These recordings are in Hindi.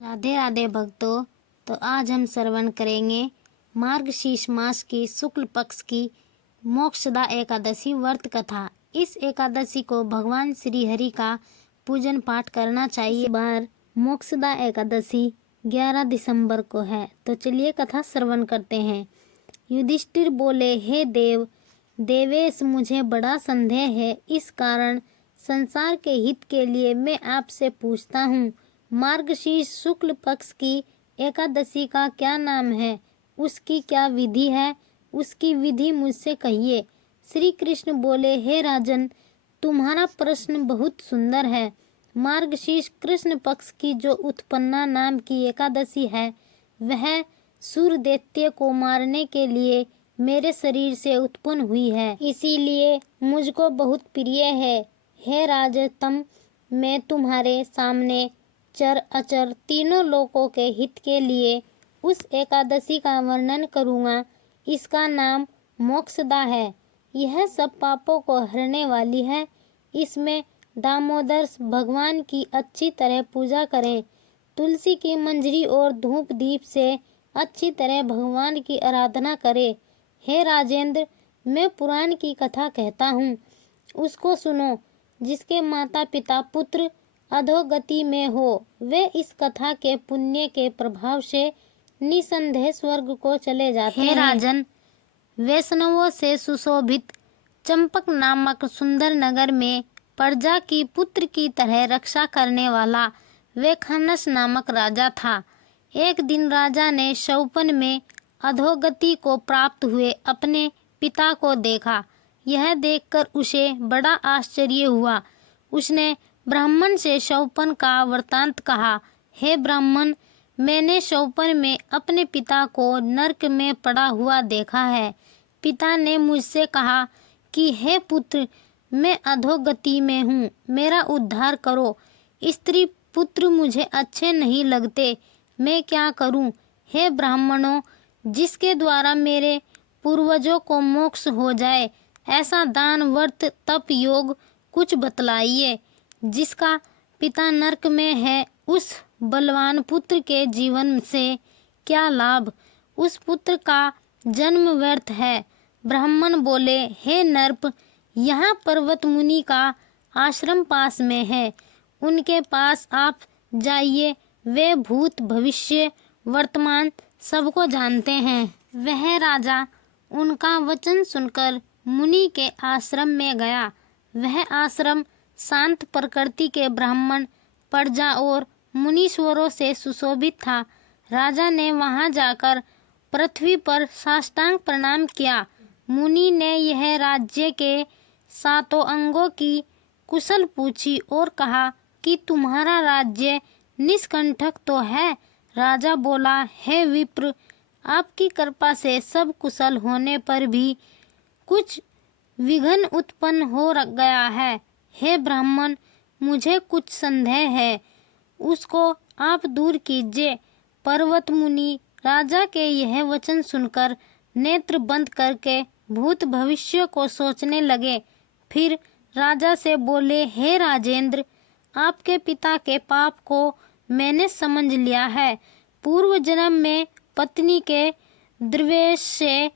राधे राधे भक्तों। तो आज हम श्रवण करेंगे मार्गशीर्ष मास की शुक्ल पक्ष की मोक्षदा एकादशी व्रत कथा। इस एकादशी को भगवान श्री हरि का पूजन पाठ करना चाहिए। इस बार मोक्षदा एकादशी 11 दिसंबर को है। तो चलिए कथा श्रवण करते हैं। युधिष्ठिर बोले, हे देव देवेश, मुझे बड़ा संदेह है। इस कारण संसार के हित के लिए मैं आपसे पूछता हूँ, मार्गशीर्ष शुक्ल पक्ष की एकादशी का क्या नाम है? उसकी क्या विधि है? उसकी विधि मुझसे कहिए। श्री कृष्ण बोले, हे राजन, तुम्हारा प्रश्न बहुत सुंदर है। मार्गशीर्ष कृष्ण पक्ष की जो उत्पन्ना नाम की एकादशी है, वह सूर्य दैत्य को मारने के लिए मेरे शरीर से उत्पन्न हुई है, इसीलिए मुझको बहुत प्रिय है। हे राजतम, मैं तुम्हारे सामने चर अचर तीनों लोकों के हित के लिए उस एकादशी का वर्णन करूँगा। इसका नाम मोक्षदा है। यह सब पापों को हरने वाली है। इसमें दामोदर भगवान की अच्छी तरह पूजा करें। तुलसी की मंजरी और धूप दीप से अच्छी तरह भगवान की आराधना करें। हे राजेंद्र, मैं पुराण की कथा कहता हूँ, उसको सुनो। जिसके माता पिता पुत्र अधोगति में हो, वे इस कथा के पुण्य के प्रभाव से निसंदेह स्वर्ग को चले जाते हैं। हे राजन, वैष्णवों से सुशोभित चंपक नामक सुंदर नगर में प्रजा की पुत्र की तरह रक्षा करने वाला वैखानस नामक राजा था। एक दिन राजा ने शौपन में अधोगति को प्राप्त हुए अपने पिता को देखा। यह देखकर उसे बड़ा आश्चर्य हुआ। उसने ब्राह्मण से शौपन का वृतांत कहा। हे ब्राह्मण, मैंने शौपन में अपने पिता को नरक में पड़ा हुआ देखा है। पिता ने मुझसे कहा कि हे पुत्र, मैं अधोगति में हूँ, मेरा उद्धार करो। स्त्री पुत्र मुझे अच्छे नहीं लगते, मैं क्या करूँ? हे ब्राह्मणों, जिसके द्वारा मेरे पूर्वजों को मोक्ष हो जाए, ऐसा दान व्रत तप योग कुछ बतलाइए। जिसका पिता नरक में है, उस बलवान पुत्र के जीवन से क्या लाभ? उस पुत्र का जन्म व्यर्थ है। ब्राह्मण बोले, हे नृप, यहाँ पर्वत मुनि का आश्रम पास में है, उनके पास आप जाइए। वे भूत भविष्य वर्तमान सबको जानते हैं। वह राजा उनका वचन सुनकर मुनि के आश्रम में गया। वह आश्रम शांत प्रकृति के ब्राह्मण, प्रजा और मुनीश्वरों से सुशोभित था। राजा ने वहां जाकर पृथ्वी पर साष्टांग प्रणाम किया। मुनि ने यह राज्य के 7 अंगों की कुशल पूछी और कहा कि तुम्हारा राज्य निष्कंटक तो है। राजा बोला, हे विप्र, आपकी कृपा से सब कुशल होने पर भी कुछ विघ्न उत्पन्न हो गया है। हे ब्राह्मण, मुझे कुछ संदेह है, उसको आप दूर कीजिए। पर्वत मुनि राजा के यह वचन सुनकर नेत्र बंद करके भूत भविष्य को सोचने लगे। फिर राजा से बोले, हे राजेंद्र, आपके पिता के पाप को मैंने समझ लिया है। पूर्व जन्म में पत्नी के द्वेष से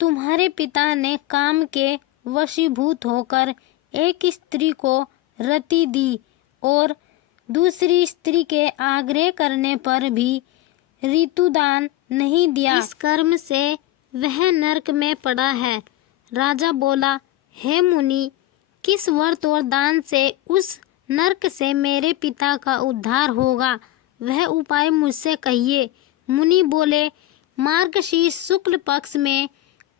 तुम्हारे पिता ने काम के वशीभूत होकर एक स्त्री को रति दी और दूसरी स्त्री के आग्रह करने पर भी ऋतुदान नहीं दिया। इस कर्म से वह नरक में पड़ा है। राजा बोला, हे मुनि, किस व्रत और दान से उस नरक से मेरे पिता का उद्धार होगा, वह उपाय मुझसे कहिए। मुनि बोले, मार्गशीर्ष शुक्ल पक्ष में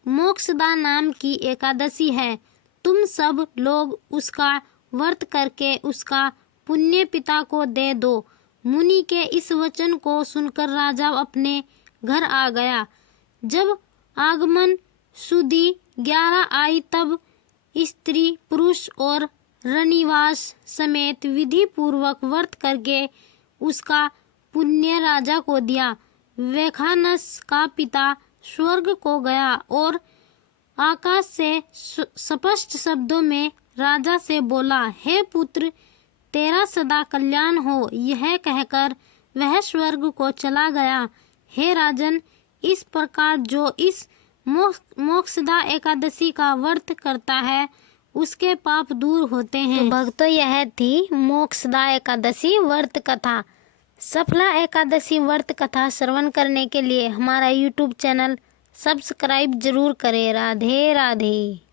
मोक्षदा नाम की एकादशी है। तुम सब लोग उसका व्रत करके उसका पुण्य पिता को दे दो। मुनि के इस वचन को सुनकर राजा अपने घर आ गया। जब आगमन सुदी 11 आई, तब स्त्री पुरुष और रनिवास समेत विधि पूर्वक व्रत करके उसका पुण्य राजा को दिया। वैखानस का पिता स्वर्ग को गया और आकाश से स्पष्ट शब्दों में राजा से बोला, हे पुत्र, तेरा सदा कल्याण हो। यह कहकर वह स्वर्ग को चला गया। हे राजन, इस प्रकार जो इस मोक्षदा एकादशी का व्रत करता है उसके पाप दूर होते हैं। तो भक्तों, यह थी मोक्षदा एकादशी व्रत कथा। सफला एकादशी व्रत कथा श्रवण करने के लिए हमारा YouTube चैनल सब्सक्राइब जरूर करें। राधे राधे।